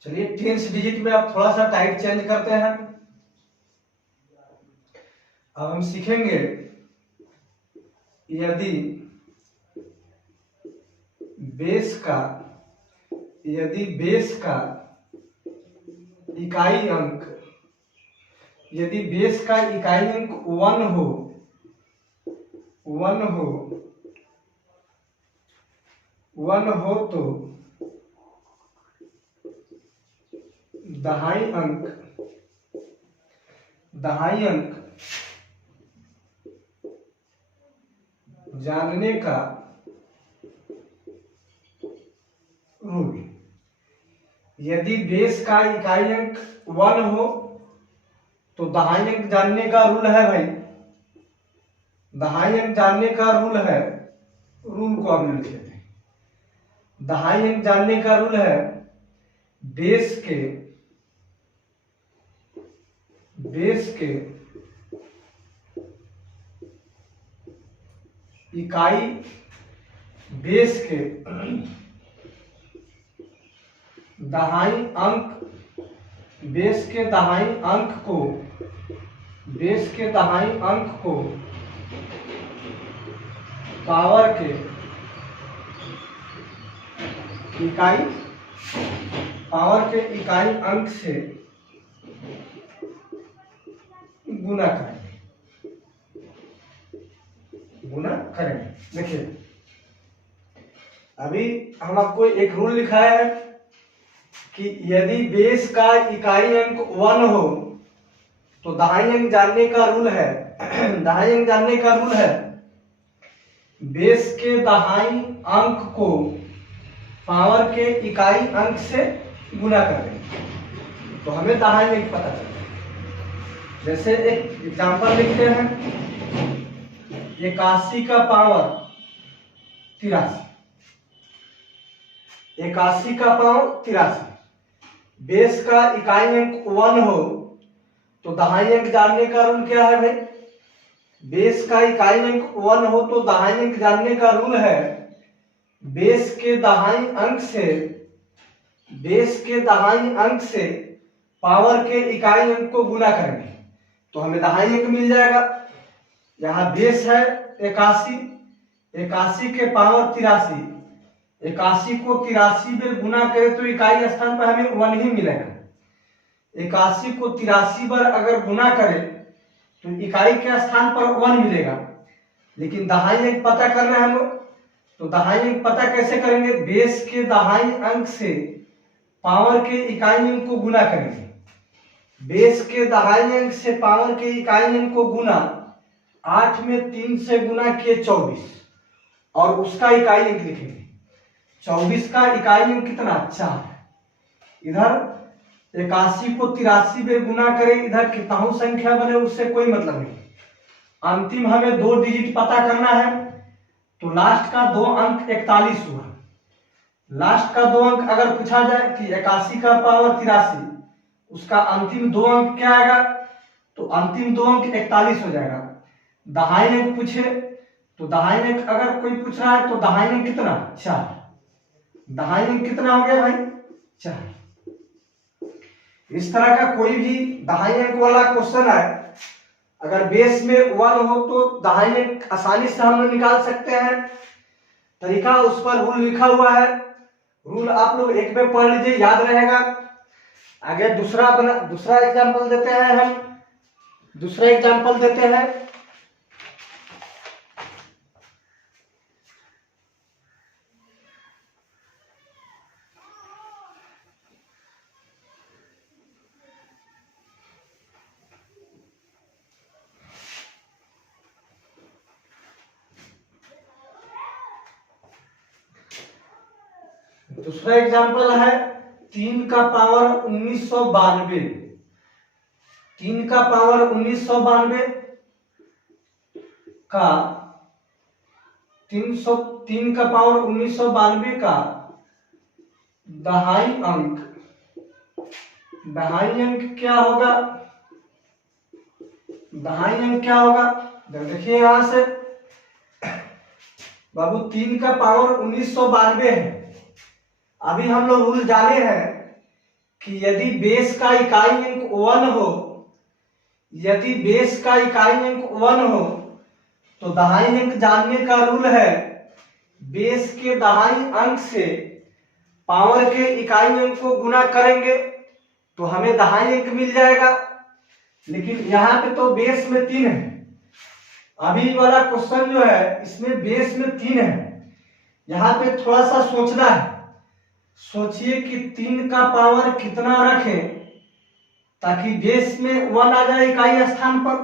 चलिए 10 डिजिट में आप थोड़ा सा टाइप चेंज करते हैं। अब हम सीखेंगे यदि बेस का इकाई अंक, यदि बेस का इकाई अंक 1 हो तो दहाई अंक जानने का रूल। यदि बेस का इकाई अंक 1 हो तो दहाई अंक जानने का रूल है भाई, दहाई अंक जानने का रूल है, रूल को हम लिख लेते हैं। दहाई अंक जानने का रूल है बेस के इकाई, बेस के दहाई अंक, बेस के दहाई अंक को पावर के इकाई अंक से गुना करेंगे। देखिए अभी हम आपको एक रूल लिखाया है कि यदि बेस का इकाई अंक 1 हो तो दहाई अंक जानने का रूल है बेस के दहाई अंक को पावर के इकाई अंक से गुना करें तो हमें दहाई अंक पता चलता है। जैसे एक एग्जांपल लिखते हैं, 81 का पावर 83, 81 का पावर 83। बेस का इकाई अंक 1 हो तो दहाई अंक जानने का रूल क्या है भाई, बेस का इकाई अंक 1 हो तो दहाई अंक जानने का रूल है बेस के दहाई अंक से पावर के इकाई अंक को गुना करेंगे तो हमें दहाई अंक मिल जाएगा। यहाँ बेस है 81, 81 के पावर 83, 81 को 83 में गुना करें तो इकाई स्थान पर हमें 1 ही मिलेगा। 81 को 83 बार अगर गुना करें तो इकाई के स्थान पर 1 मिलेगा। लेकिन दहाई अंक पता करना है हम लोग, तो दहाई अंक पता कैसे करेंगे? बेस के दहाई अंक से पावर के इकाई अंक को गुना करेंगे। बेस के दहाई अंक से पावर के इकाई अंक को गुना 8 में 3 से गुना किए 24 और उसका इकाई अंक लिखेंगे। 24 का इकाई अंक कितना? 4। इधर 81 को 83 में गुना करें, इधर कितना संख्या बने उससे कोई मतलब नहीं। अंतिम हमें 2 डिजिट पता करना है, तो लास्ट का 2 अंक 41 हुआ। लास्ट का 2 अंक अगर पूछा जाए कि 81 का पावर 83, उसका अंतिम 2 अंक क्या आएगा? तो अंतिम 2 अंक 41 हो जाएगा। दहाई अंक पूछे तो दहाई अंक अगर कोई पूछ रहा है तो दहाई अंक कितना? 4। दहाई अंक कितना हो गया भाई? 4। इस तरह का कोई भी दहाई अंक वाला क्वेश्चन है, अगर बेस में 1 हो तो दहाई अंक आसानी से हम लोग निकाल सकते हैं। तरीका उस पर रूल लिखा हुआ है, रूल आप लोग एक में पढ़ लीजिए, याद रहेगा। आगे दूसरा एग्जाम्पल देते हैं हम, दूसरा एग्जाम्पल देते हैं। दूसरा एग्जाम्पल है 3 का पावर 1992। 3 का पावर 1992 का 3 का पावर 1992 का दहाई अंक क्या होगा? दहाई अंक क्या होगा? देखिए यहां से बाबू 3 का पावर 1992 है। अभी हम लोग रूल जाने हैं कि यदि बेस का इकाई अंक 1 हो, यदि बेस का इकाई अंक 1 हो तो दहाई अंक जानने का रूल है बेस के दहाई अंक से पावर के इकाई अंक को गुना करेंगे तो हमें दहाई अंक मिल जाएगा। लेकिन यहाँ पे तो बेस में 3 है। अभी वाला क्वेश्चन जो है इसमें बेस में 3 है। यहाँ पे थोड़ा सा सोचना है। सोचिए कि 3 का पावर कितना रखें ताकि बेस में 1 आ जाए इकाई स्थान पर।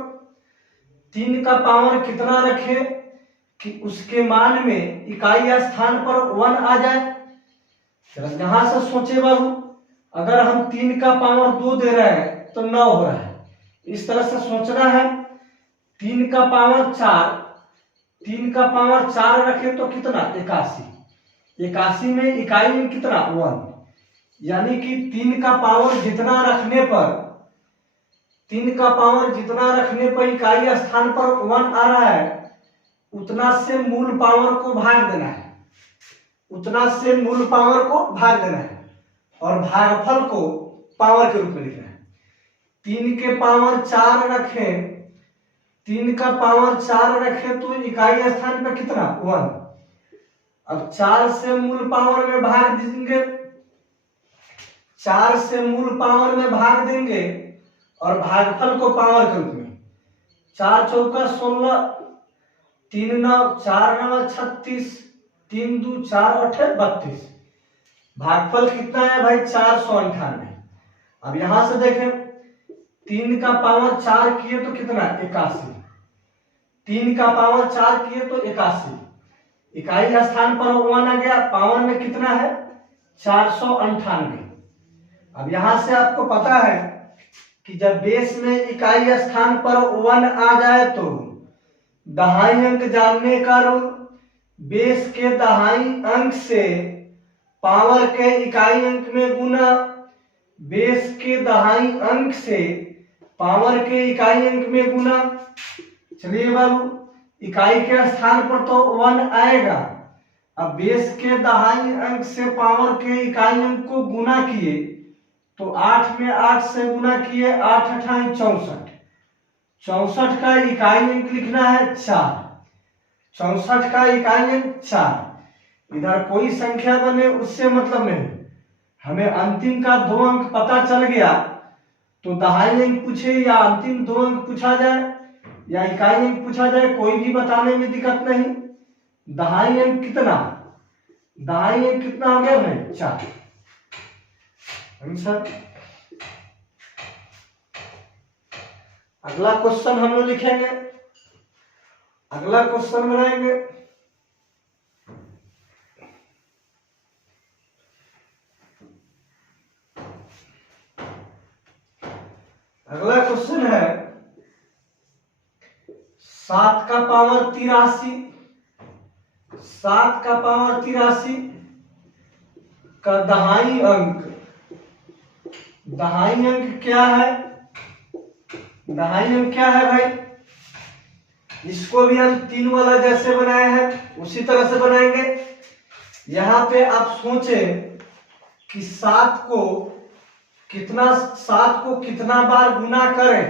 3 का पावर कितना रखें कि उसके मान में इकाई स्थान पर 1 आ जाए। यहां से सोचे बाबू, अगर हम 3 का पावर 2 दे रहे हैं तो 9 हो रहा है। इस तरह से सोचना है। 3 का पावर 4, 3 का पावर 4 रखे तो कितना? 81। 81 में इकाई में कितना? 1। यानी कि 3 का पावर जितना रखने पर, 3 का पावर जितना रखने पर इकाई स्थान पर 1 आ रहा है, उतना से मूल पावर को भाग देना है। उतना से मूल पावर को भाग देना है और भागफल को पावर के रूप में लिखना है। 3 के पावर 4 रखें, 3 का पावर 4 रखें तो इकाई स्थान पर कितना? 1। अब 4 से मूल पावर में भाग देंगे, 4 से मूल पावर में भाग देंगे और भागफल को पावर के रूप में। 4 चौका 16, 3 9 4 9 36, 3 2 4 8 32। भागफल कितना है भाई? 498। अब यहां से देखें, 3 का पावर 4 किए तो कितना? 81। 3 का पावर 4 किए तो 81। इकाई स्थान पर 1 आ गया, पावर में कितना है? 498। अब यहां से आपको पता है कि जब बेस में इकाई स्थान पर 1 आ जाए तो दहाई अंक जानने का रूल, बेस के दहाई अंक से पावर के इकाई अंक में गुना, बेस के दहाई अंक से पावर के इकाई अंक में गुना। चलिए बाबू, इकाई के स्थान पर तो 1 आएगा। अब बेस के दहाई अंक से पावर के इकाई अंक को गुना किए तो 8 में 8 से गुना किए, 8 8 64। 64 का इकाई अंक लिखना है 4। 64 का इकाई अंक 4। इधर कोई संख्या बने उससे मतलब नहीं, हमें अंतिम का 2 अंक पता चल गया तो दहाई अंक पूछे या अंतिम 2 अंक पूछा जाए या इकाई अंक पूछा जाए, कोई भी बताने में दिक्कत नहीं। दहाई अंक कितना, दहाई अंक कितना हो गया भाई 4 आंसर। अगला क्वेश्चन हम लोग लिखेंगे, अगला क्वेश्चन बनाएंगे। अगला क्वेश्चन है 7 का पावर 83, 7 का पावर 83 का दहाई अंक, दहाई अंक क्या है, दहाई अंक क्या है भाई? इसको भी हम 3 वाला जैसे बनाए हैं उसी तरह से बनाएंगे। यहां पे आप सोचें कि 7 को कितना बार गुना करें,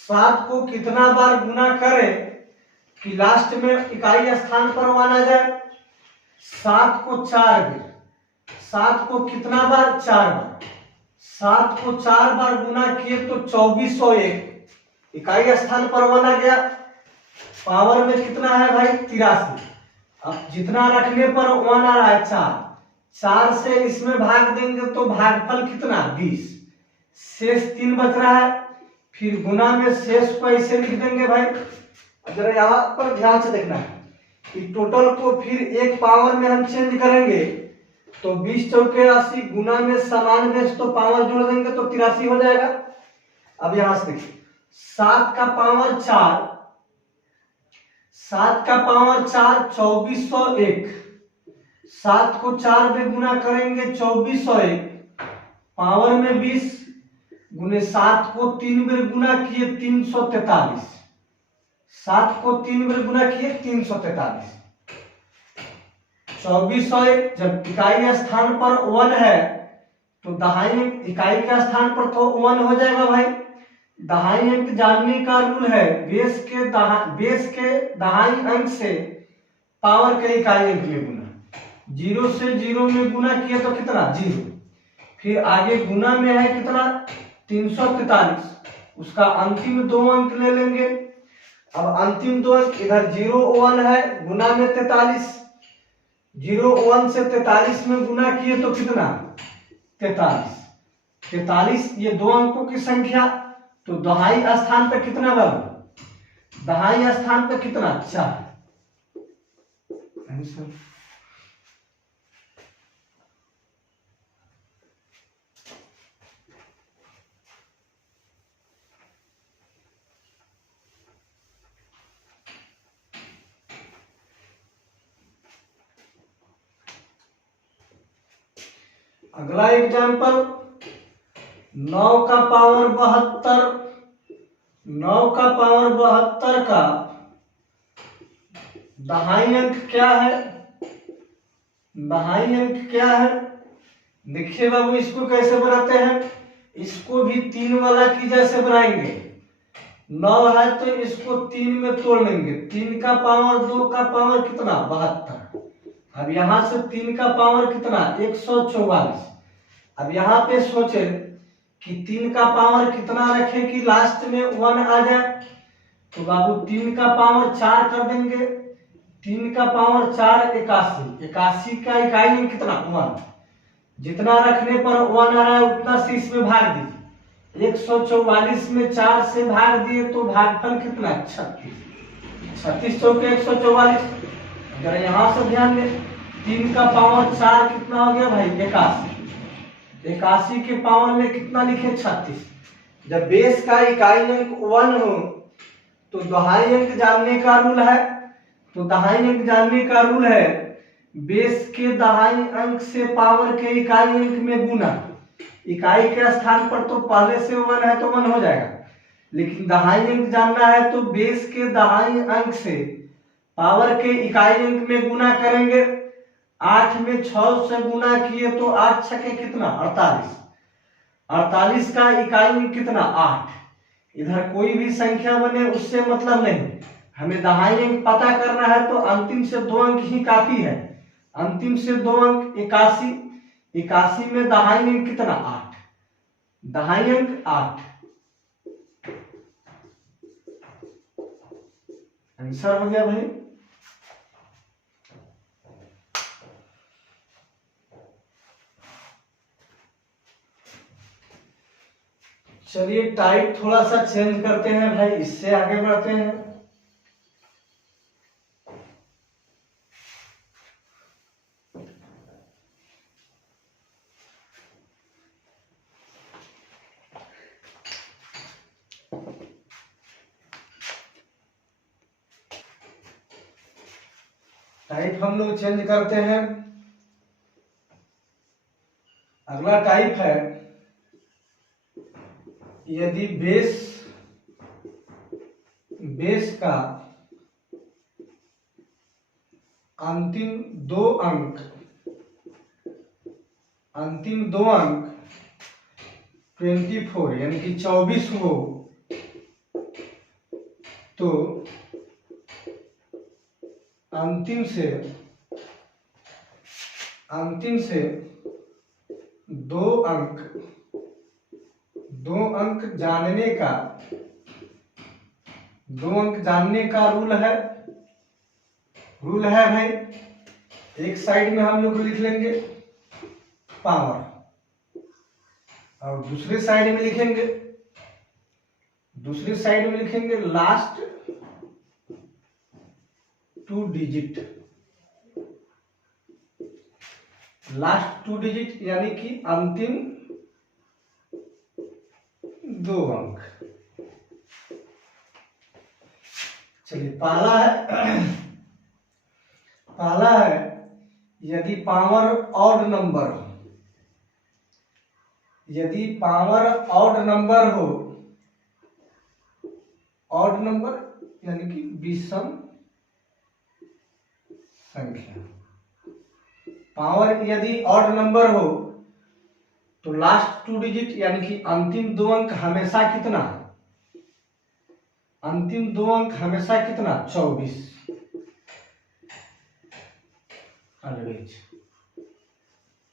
7 को कितना बार गुना करें कि लास्ट में इकाई स्थान पर 1 आ जाए। 7 को 4 बार, 7 को कितना बार 4 बार, 7 को 4 बार गुना किए तो 2401, इकाई स्थान पर 1 आ गया। पावर में कितना है भाई 83। अब जितना रखने पर 1 आ रहा है 4, 4 से इसमें भाग देंगे तो भागफल कितना 20, शेष 3 बच रहा है। फिर गुना में शेष को ऐसे लिख देंगे भाई। जरा यहाँ पर ध्यान से देखना है कि टोटल को फिर एक पावर में हम चेंज करेंगे तो 20 चौके 80, गुना में समान बेस तो पावर जोड़ देंगे तो 83 हो जाएगा। अब यहां से देखिए 7 का पावर 4, 7 का पावर 4 2401, 7 को 4 में गुना करेंगे 2401, पावर में 20 गुने 7 को 3 में गुना किए 343, 7 को 3 में गुना किए 343, 2401। जब इकाई स्थान पर 1 है तो दहाई अंक इकाई के स्थान पर तो 1 हो जाएगा भाई। दहाई अंक जानने का रूल है बेस के दहाई अंक से पावर के इकाई अंक में गुना, 0 से 0 में गुना किए तो कितना 0, फिर आगे गुना में है कितना 343, उसका अंतिम 2 अंक ले लेंगे। अब अंतिम 2 अंक इधर 0 1 है, गुना में 43, 0 1 से 43 में गुना किए तो कितना 43, 43 ये 2 अंकों की संख्या। तो दहाई स्थान पे कितना बाबू, दहाई स्थान पे कितना 4। अगला एग्जाम्पल 9 का पावर 72, 9 का पावर 72 का दहाई अंक क्या है, दहाई अंक क्या है? देखिए बाबू इसको कैसे बनाते हैं, इसको भी 3 वाला की जैसे बनाएंगे। 9 है तो इसको 3 में तोड़ लेंगे, 3 का पावर 2 का पावर कितना 72। अब यहां से 3 का पावर कितना 144। अब यहाँ पे सोचे कि 3 का पावर कितना रखे कि लास्ट में 1 आ जाए, तो बाबू 3 का पावर 4 कर देंगे। 3 का पावर 4 81, 81 का इकाई में कितना 1, जितना रखने पर 1 आ रहा है उतना से इसमें भाग दीजिए। 144 में 4 से भाग दिए तो भागफल कितना 36, 36 चौके 144। अगर यहाँ से ध्यान दें 3 का पावर 4 कितना हो गया भाई 81, 81 के पावर में कितना लिखे 36। जब बेस का इकाई अंक 1 हो तो दहाई अंक जानने का रूल है, तो दहाई अंक जानने का रूल है बेस के दहाई अंक से पावर के इकाई अंक में गुना। इकाई के स्थान पर तो पहले से 1 है तो 1 हो जाएगा, लेकिन दहाई अंक जानना है तो बेस के दहाई अंक से पावर के इकाई अंक में गुना करेंगे। 8 में 6 से गुना किए तो 8 छके कितना 48, 48 का इकाई अंक कितना 8, इधर कोई भी संख्या बने उससे मतलब नहीं, हमें दहाई अंक पता करना है तो अंतिम से 2 अंक ही काफी है। अंतिम से 2 अंक 81, 81 में दहाई अंक कितना 8, दहाई अंक 8, आंसर हो गया भाई। चलिए टाइप थोड़ा सा चेंज करते हैं भाई, इससे आगे बढ़ते हैं। टाइप हम लोग चेंज करते हैं। अगला टाइप है, यदि बेस का अंतिम दो अंक 24 यानी कि 24 हो तो अंतिम से दो अंक जानने का रूल है भाई। एक साइड में हम लोग लिख लेंगे पावर और दूसरे साइड में लिखेंगे लास्ट 2 डिजिट, यानी कि अंतिम 2 अंक। चलिए पहला है यदि पावर ऑड नंबर यानी कि विषम संख्या। पावर यदि ऑड नंबर हो तो लास्ट 2 डिजिट यानी कि अंतिम 2 अंक हमेशा कितना 24 ऑलवेज,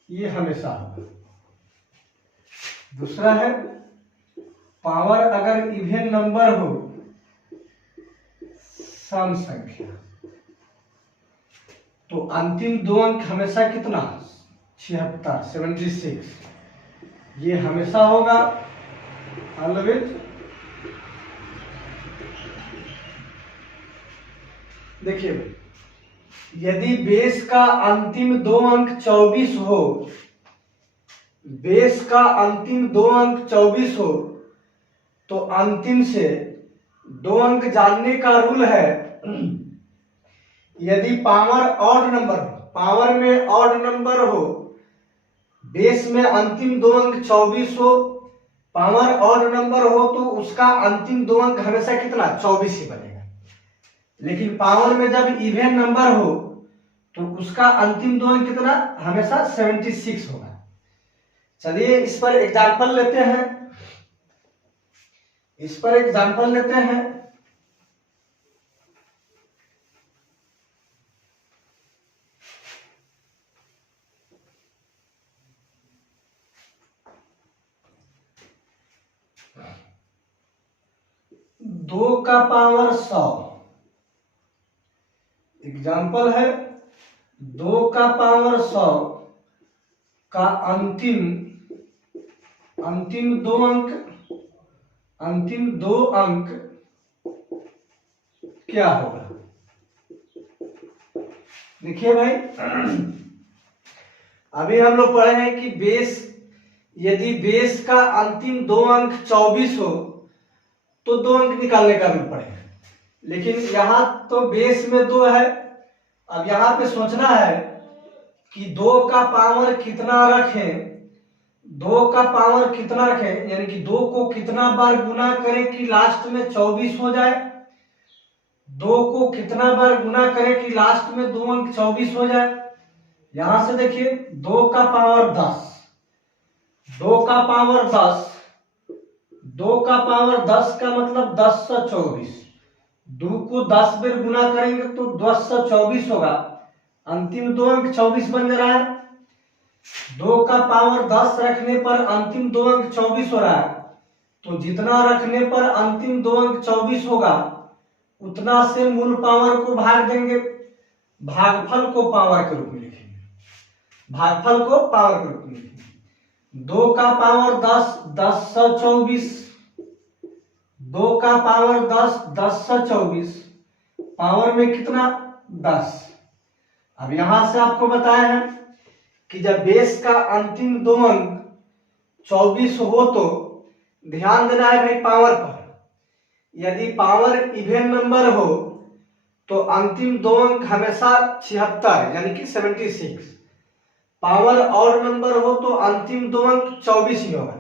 ये हमेशा होगा। दूसरा है पावर अगर इवन नंबर हो, सम संख्या, तो अंतिम 2 अंक हमेशा कितना 76, ये हमेशा होगा ऑलवेज। देखिए यदि बेस का अंतिम 2 अंक 24 हो, तो अंतिम से 2 अंक जानने का रूल है। यदि पावर में ऑड नंबर हो, बेस में अंतिम 2 अंक 24 हो, पावर ऑड नंबर हो तो उसका अंतिम 2 अंक हमेशा कितना 24 ही बनेगा। लेकिन पावर में जब इवन नंबर हो तो उसका अंतिम 2 अंक कितना हमेशा 76 होगा। चलिए इस पर एग्जांपल लेते हैं। 2 का पावर 100, एग्जाम्पल है 2 का पावर 100 का अंतिम 2 अंक क्या होगा। देखिए भाई अभी हम लोग पढ़े हैं कि यदि बेस का अंतिम 2 अंक 24 हो तो 2 अंक निकालने का रूल पड़ेगा। लेकिन यहां तो बेस में 2 है, अब यहां पे सोचना है कि 2 का पावर कितना रखें, यानी कि 2 को कितना बार गुना करें कि लास्ट में 24 हो जाए। 2 को कितना बार गुना करें कि लास्ट में 2 अंक 24 हो जाए। यहां से देखिए 2 का पावर 10, 2 का पावर 10 का मतलब 1024। 2 को 10 बार गुना करेंगे तो 1024 होगा। अंतिम 2 अंक 24 बन रहा है। 2 का पावर 10 रखने पर अंतिम 2 अंक 24 हो रहा है। तो जितना रखने पर अंतिम 2 अंक 24 होगा उतना से मूल पावर को भाग देंगे, भागफल को पावर के रूप में लिखेंगे, भागफल को पावर के रूप में लिखेंगे। 2 का पावर 10 1024, 2 का पावर 10 1024, पावर में कितना 10। अब यहां से आपको बताया है कि जब बेस का अंतिम 2 अंक 24 हो तो ध्यान देना है भाई पावर पर। यदि पावर इवन नंबर हो तो अंतिम 2 अंक हमेशा 76 यानी कि 76। पावर ऑड नंबर हो तो अंतिम 2 अंक 24 ही होगा।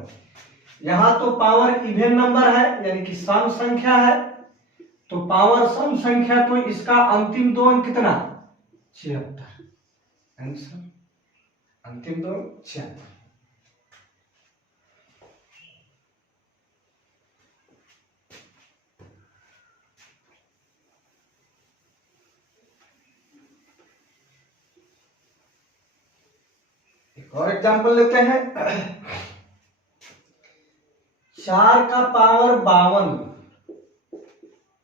यहां तो पावर इवन नंबर है यानी कि सम संख्या है, तो पावर सम संख्या तो इसका अंतिम 2 अंक कितना 76। आंसर अंतिम 2 अंक 76। एक और एग्जांपल लेते हैं। 4 का पावर 52,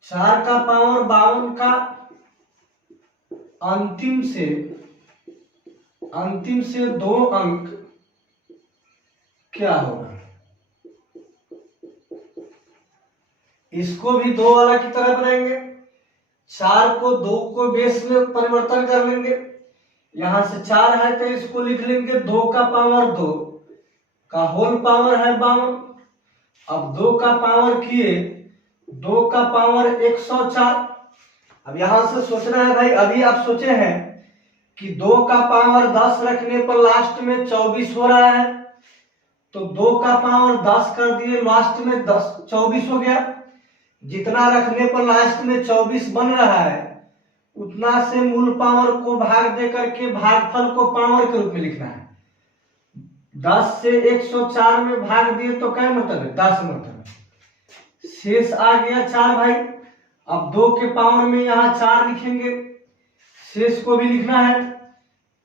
4 का पावर 52 का अंतिम से 2 अंक क्या होगा? इसको भी 2 वाला की तरह बनाएंगे। 4 को 2 को बेस में परिवर्तन कर लेंगे। यहां से 4 है तो इसको लिख लेंगे 2 का पावर 2 का होल पावर है 52। अब 2 का पावर किए 2 का पावर 104। अब यहां से सोचना है भाई, अभी आप सोचे हैं कि 2 का पावर 10 रखने पर लास्ट में 24 हो रहा है, तो 2 का पावर 10 कर दिए, लास्ट में 10 24 हो गया। जितना रखने पर लास्ट में 24 बन रहा है उतना से मूल पावर को भाग दे करके भागफल को पावर के रूप में लिखना है। 10 से 104 में भाग दिए तो क्या मतलब है 10 मतलब है। शेष आ गया 4 भाई। अब 2 के पावर में यहाँ 4 लिखेंगे, शेष को भी लिखना है।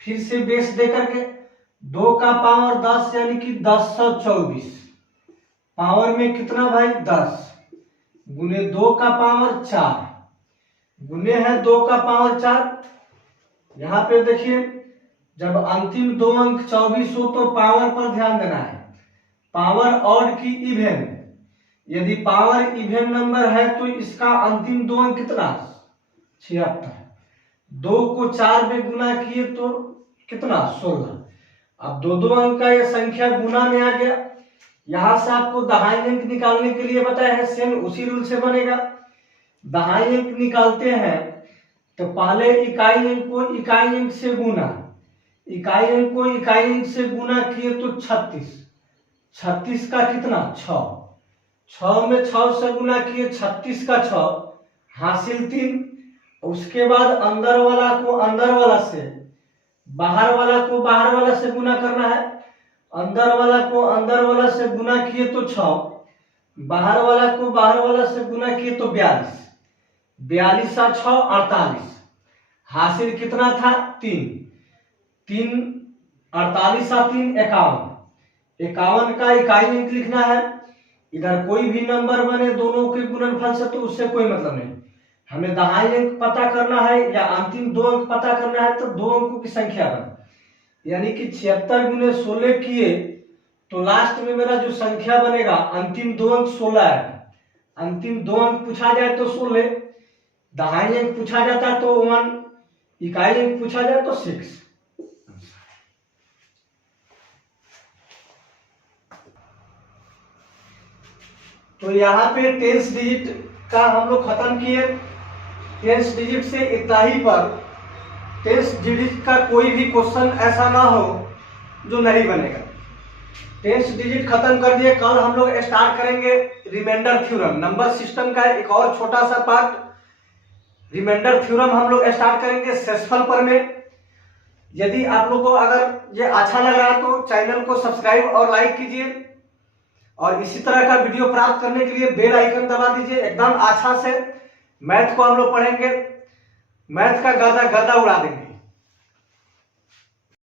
फिर से बेस दे करके 2 का पावर 10 यानी कि 1024, पावर में कितना भाई 10 गुने 2 का पावर 4 गुने है 2 का पावर 4। यहाँ पे देखिए जब अंतिम 2 अंक 24 हो तो पावर पर ध्यान देना है। पावर ऑड की इवन, यदि पावर इवन नंबर है तो इसका अंतिम 2 अंक कितना 76। 2 को 4 में गुना किए तो कितना 16। अब 2 अंक का ये संख्या गुना में आ गया। यहां से आपको दहाई अंक निकालने के लिए बताया है, सेम उसी रूल से बनेगा। दहाई अंक निकालते हैं तो पहले इकाई अंक को इकाई अंक से गुना, इकाई अंक को इकाई अंक से गुना किए तो 36। 36 का कितना 6, 6 में 6 से गुना किए 36 का 6 हासिल 3। उसके बाद अंदर वाला को अंदर वाला से, बाहर वाला को बाहर वाला से गुना करना है। अंदर वाला को अंदर वाला से गुना किए तो 6, बाहर वाला को बाहर वाला से गुना किए तो 42। 42 और 6 48, हासिल कितना था 3। 3 48 और 3 51। 51 का इकाई अंक लिखना है। इधर कोई भी नंबर बने दोनों के गुणनफल से तो उससे कोई मतलब नहीं। हमें दहाई अंक पता करना है या अंतिम 2 अंक पता करना है तो 2 अंकों की संख्या बने, यानी कि 76 गुने 16 किए तो लास्ट में मेरा जो संख्या बनेगा अंतिम 2 अंक 16 है। अंतिम 2 अंक पूछा जाए तो 16, दहाई अंक पूछा जाता तो 1, इकाई अंक पूछा जाए तो 6। तो यहाँ पे 10 डिजिट का हम लोग खत्म किए। 10 डिजिट से इतना ही पर 10 डिजिट का कोई भी क्वेश्चन ऐसा ना हो जो नहीं बनेगा। 10 डिजिट खत्म कर दिए। कल हम लोग स्टार्ट करेंगे रिमाइंडर थ्योरम, नंबर सिस्टम का एक और छोटा सा पार्ट रिमाइंडर थ्योरम हम लोग स्टार्ट करेंगे सेक्सफल पर में। यदि आप लोगों को अगर ये अच्छा लग रहा है तो चैनल को सब्सक्राइब और लाइक कीजिए। और इसी तरह का वीडियो प्राप्त करने के लिए बेल आइकन दबा दीजिए। एकदम अच्छा से मैथ को हम लोग पढ़ेंगे, मैथ का गर्दा गर्दा उड़ा देंगे।